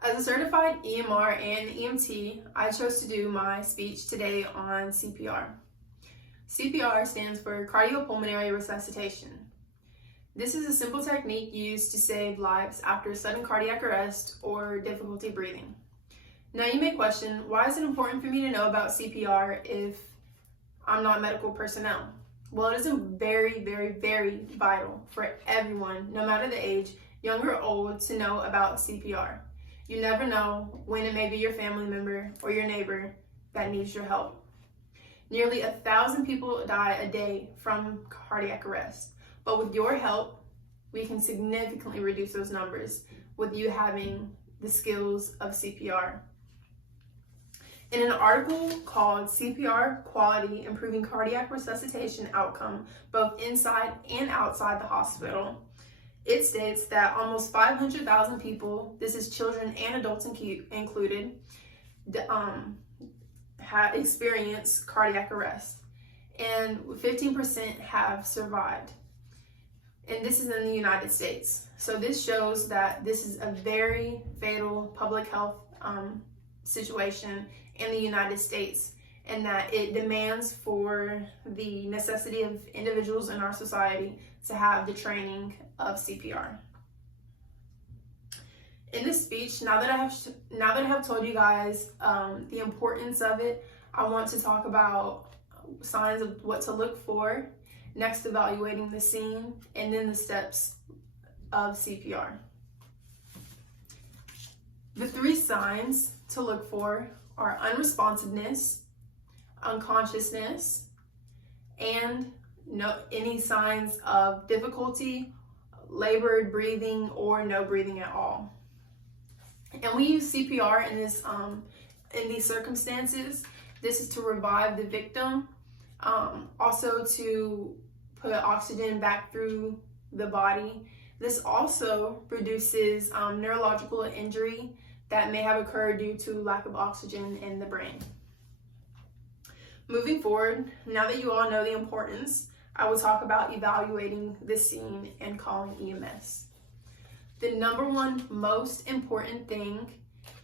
As a certified EMR and EMT, I chose to do my speech today on CPR. CPR stands for cardiopulmonary resuscitation. This is a simple technique used to save lives after sudden cardiac arrest or difficulty breathing. Now you may question, why is it important for me to know about CPR if I'm not medical personnel? Well, it is very, very, very vital for everyone, no matter the age, young or old, to know about CPR. You never know when it may be your family member or your neighbor that needs your help. Nearly 1,000 people die a day from cardiac arrest, but with your help, we can significantly reduce those numbers with you having the skills of CPR. In an article called CPR Quality Improving Cardiac Resuscitation Outcome, both inside and outside the hospital, it states that almost 500,000 people, this is children and adults included, have experienced cardiac arrest, and 15% have survived. And this is in the United States. So this shows that this is a very fatal public health situation in the United States, and that it demands for the necessity of individuals in our society to have the training of CPR. In this speech, now that I have told you guys the importance of it, I want to talk about signs of what to look for, next evaluating the scene, and then the steps of CPR. The 3 signs to look for are unresponsiveness, unconsciousness, and any signs of difficulty, labored breathing, or no breathing at all. And we use CPR in these circumstances. This is to revive the victim, also to put oxygen back through the body. This also reduces neurological injury that may have occurred due to lack of oxygen in the brain. Moving forward, now that you all know the importance, I will talk about evaluating the scene and calling EMS. The number one most important thing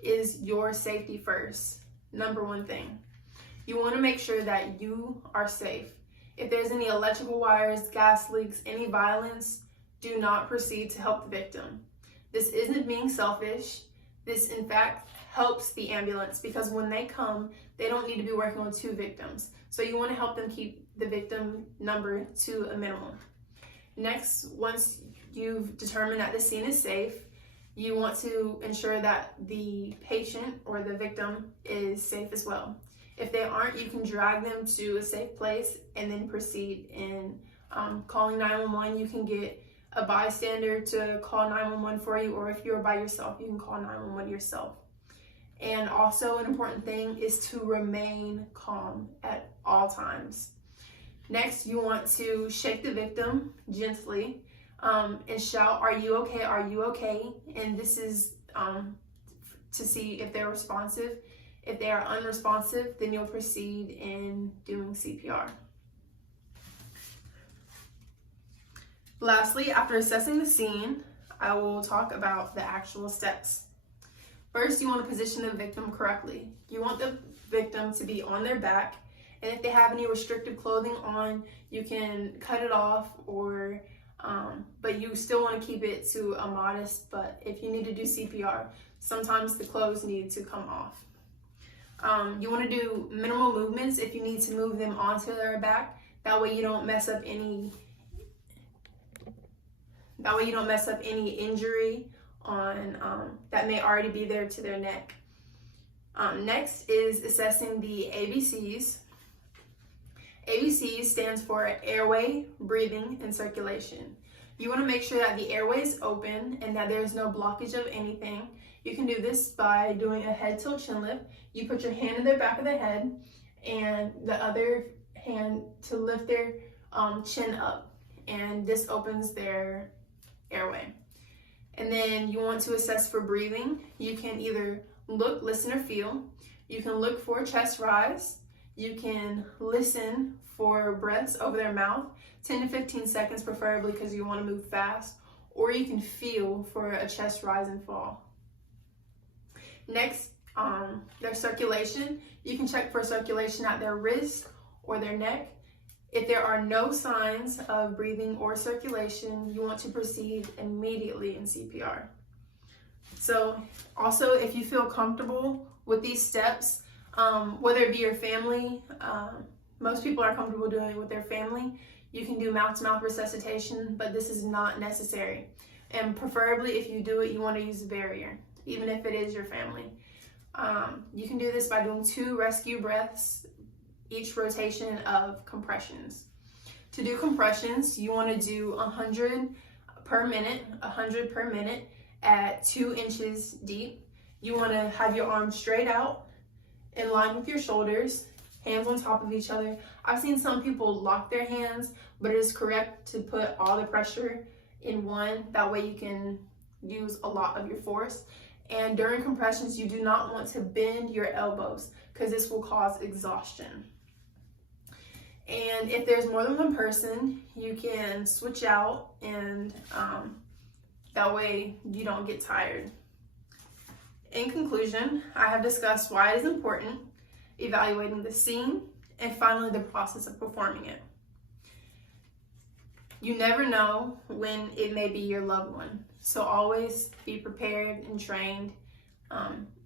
is your safety first. Number one thing. You want to make sure that you are safe. If there's any electrical wires, gas leaks, any violence, do not proceed to help the victim. This isn't being selfish. This, in fact, helps the ambulance, because when they come, they don't need to be working with 2 victims. So you want to help them keep the victim number to a minimum. Next, once you've determined that the scene is safe, you want to ensure that the patient or the victim is safe as well. If they aren't, you can drag them to a safe place and then proceed in calling 911. You can get a bystander to call 911 for you, or if you're by yourself, you can call 911 yourself. And also an important thing is to remain calm at all times. Next, you want to shake the victim gently and shout, "Are you okay? Are you okay?" And this is to see if they're responsive. If they are unresponsive, then you'll proceed in doing CPR. Lastly, after assessing the scene, I will talk about the actual steps. First, you want to position the victim correctly. You want the victim to be on their back, and if they have any restrictive clothing on, you can cut it off, or but you still want to keep it to a modest, but if you need to do CPR, sometimes the clothes need to come off. You want to do minimal movements if you need to move them onto their back. That way you don't mess up any injury on that may already be there to their neck. Next is assessing the ABCs. ABC stands for airway, breathing, and circulation. You want to make sure that the airway is open and that there's no blockage of anything. You can do this by doing a head tilt chin lift. You put your hand in the back of the head and the other hand to lift their chin up, and this opens their airway. And then you want to assess for breathing. You can either look, listen, or feel. You can look for chest rise. You can listen for breaths over their mouth, 10 to 15 seconds preferably, because you want to move fast. Or you can feel for a chest rise and fall. Next, their circulation. You can check for circulation at their wrist or their neck. If there are no signs of breathing or circulation, you want to proceed immediately in CPR. So also, if you feel comfortable with these steps, whether it be your family, most people are comfortable doing it with their family. You can do mouth-to-mouth resuscitation, but this is not necessary. And preferably, if you do it, you want to use a barrier, even if it is your family. You can do this by doing 2 rescue breaths, each rotation of compressions. To do compressions, you want to do 100 per minute at 2 inches deep. You want to have your arms straight out, in line with your shoulders, hands on top of each other. I've seen some people lock their hands, but it is correct to put all the pressure in one. That way you can use a lot of your force. And during compressions, you do not want to bend your elbows because this will cause exhaustion. And if there's more than one person, you can switch out, and that way you don't get tired. In conclusion, I have discussed why it is important, evaluating the scene, and finally the process of performing it. You never know when it may be your loved one, so always be prepared and trained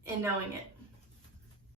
in knowing it.